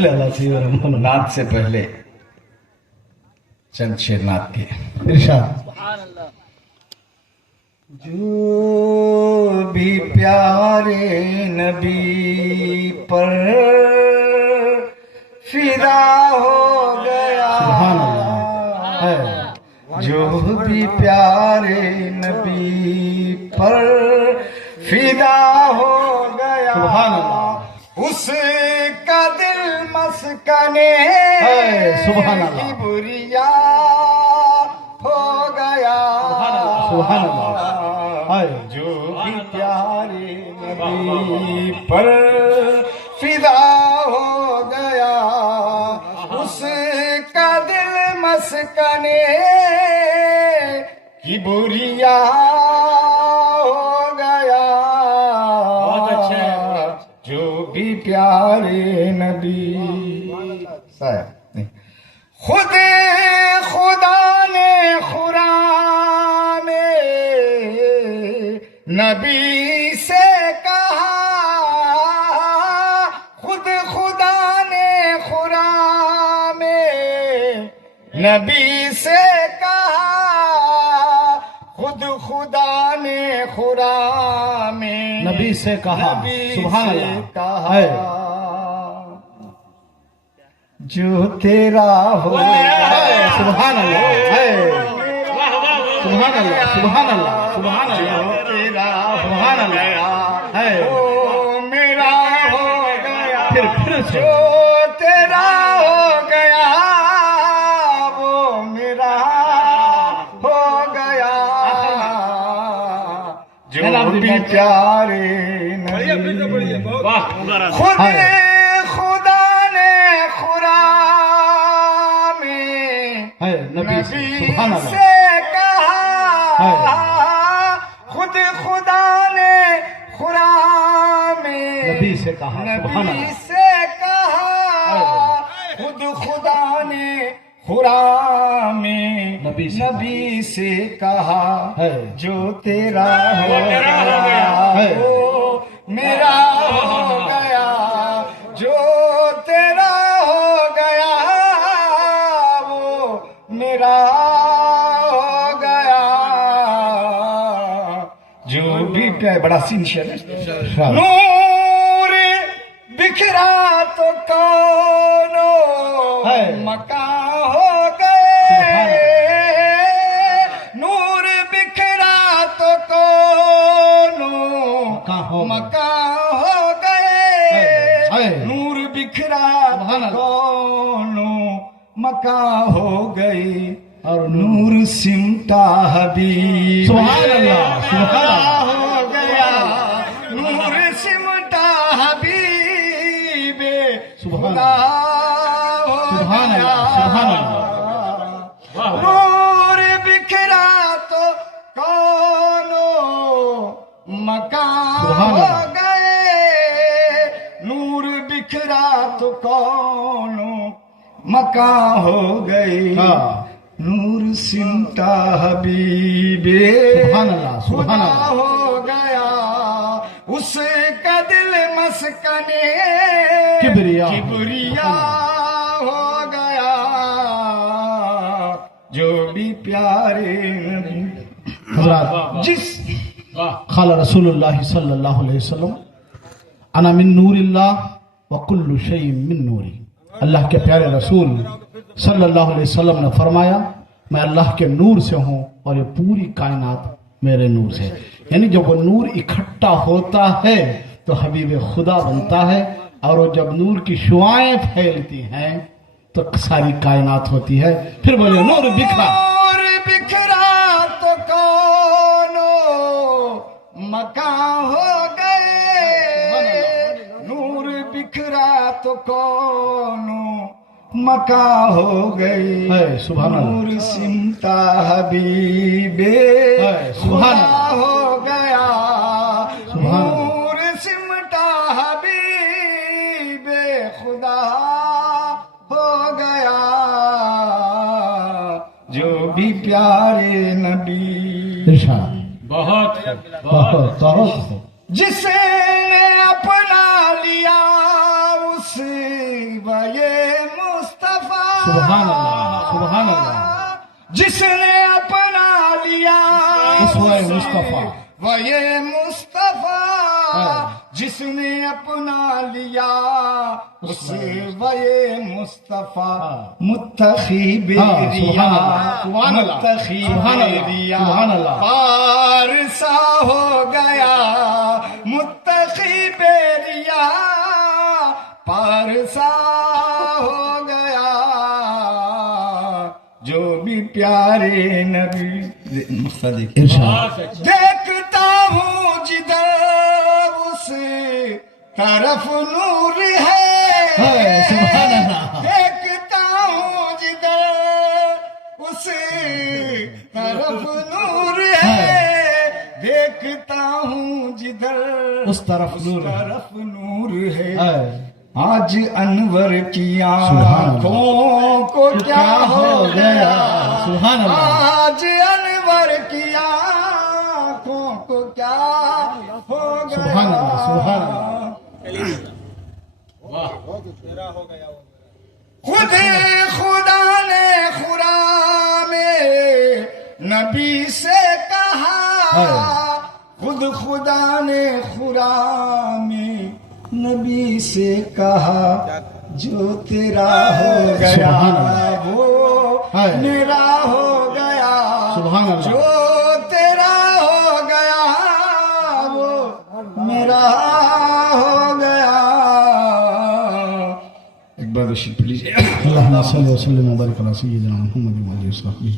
नात से पहले चंद शेर नात के इरशाद। जो भी प्यारे नबी पर फिदा हो गया, सुभान अल्लाह है। जो भी प्यारे नबी पर फिदा हो गया, सुभान अल्लाह। उसका दिल मस्कने सुभान अल्लाह। की बुरिया हो गया। सुभान अल्लाह है। जो भी प्यारे नबी पर फिदा हो गया, उसका दिल मस्कने की बुरिया हो गया। बहुत अच्छा है। जो भी प्यारे नबी खुद खुदा ने खुरा में नबी से कहा, खुद खुदा ने खुरा में नबी से कहा, खुद खुदा ने खुरा में नबी से कहा। नबी सुभान से अल्लाह कहा, है। जो तेरा हो सुभान अल्लाह है। सुभान अल्लाह सुभान अल्लाह सुभान अल्लाह तेरा सुभान अल्लाह है। वो मेरा हो गया, फिर से जो तेरा हो गया वो मेरा हो गया। जो भी प्यारे नबी खुद खुदा ने खुरा में है नबी से। नबी सुभान अल्लाह से कहा, खुद खुदा ने खुरा में नबी से कहा। सुभान नबी अल्लाह से कहा, खुद खुदा ने खुरा में नबी से कहा, है। जो तेरा हो गया है। वो मेरा हो गया, जो तेरा हो गया वो मेरा हो गया। जो भी प्यार बड़ा सिंसियर है। नूर बिखरा तो कौनो है। मकान हो गए, नूर बिखरा तो कौनो मकान हो गए, है। नूर बिखरा सुभान अल्लाह। कौनो मकान हो गई, और नूर सिमटा हबीब सुभान अल्लाह सुभान अल्लाह हो गया, नूर सिमटा हबीब सुभान खुदा हो सुभान गया। अल्लाह सुभान अल्लाह नूर बिखरा तो कौनो मकान सुभान हो अल्लाह। गए, नूर बिखरा तो कौनो मकान हो गए, हाँ। नूर सिमटा हबीबे सुभान अल्लाह सुभान खुदा अल्लाह हो गया, उसका दिल मस्कने किबरिया किबरिया हो गया। जो भी प्यारे नबी हजरात जिस क़ाल रसूलुल्लाह सल्लल्लाहु अलैहि वसल्लम अना मिन नूरिल्लाह व कुल्लु शैइन मिन नूरी। अल्लाह के प्यारे रसूल सल्लल्लाहु अलैहि वसल्लम ने फरमाया, मैं अल्लाह के नूर से हूँ और ये पूरी कायनात मेरे नूर से। यानी जब वो नूर इकट्ठा होता है तो हबीब खुदा बनता है, और वो जब नूर की शुआएं फैलती हैं तो सारी कायनात होती है। फिर बोले नूर बिखरा और बिखरा तो कौनो मकान हो गए, नूर बिखरा तो कौनो मकान हो गई, है। सुभान अल्लाह नूर सिमटा हबीबे है। सुभान खुदा हो गया, सुभान नूर सिमटा हबीबे खुदा हो गया। जो भी प्यारे नबी इरशाद बहुत बहुत बहुत जिसने अपना लिया उस वय سبحان اللہ سبحان اللہ جس نے اپنا لیا اسوہ مصطفیٰ وہ یہ مصطفیٰ جس نے اپنا لیا اسے وہ یہ مصطفیٰ متخی بیریا سبحان اللہ متخی سبحان اللہ بیریا سبحان اللہ پارسا ہو گیا متخی بیریا پارسا ہو گیا جو بھی پیارے نبی ارشاد دیکھتا ہوں جدھر اس طرف نور ہے سبحان اللہ دیکھتا ہوں جدھر اس طرف نور ہے دیکھتا ہوں جدھر اس طرف نور ہے طرف نور ہے ہے آج انور کی سبحان اللہ آنکھوں کو کیا ہو گیا سبحان اللہ آج انور کی آنکھوں کو کیا ہو گیا سبحان اللہ سبحان اللہ خود خدا نے خدا میں نبی سے کہا خود خدا نے خدا میں نبی سے کہا جو تیرا ہو گیا سبحان اللہ وہ میرا ہو گیا سبحان اللہ جو تیرا ہو گیا وہ میرا ہو گیا ایک بار رشید پلیزیے اللہم صلی وسلم وبارک علی سیدنا محمد و آلہ وصحبہ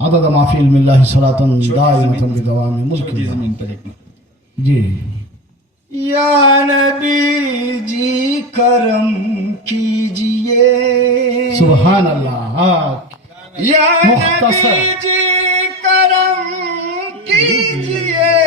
عدد ما فی علم اللہ صلاۃ دائمۃ بدوام ملک اللہ جی یا نبی جی کرم کیجئے سبحان اللہ یا مختصر نبی جی کرم کیجئے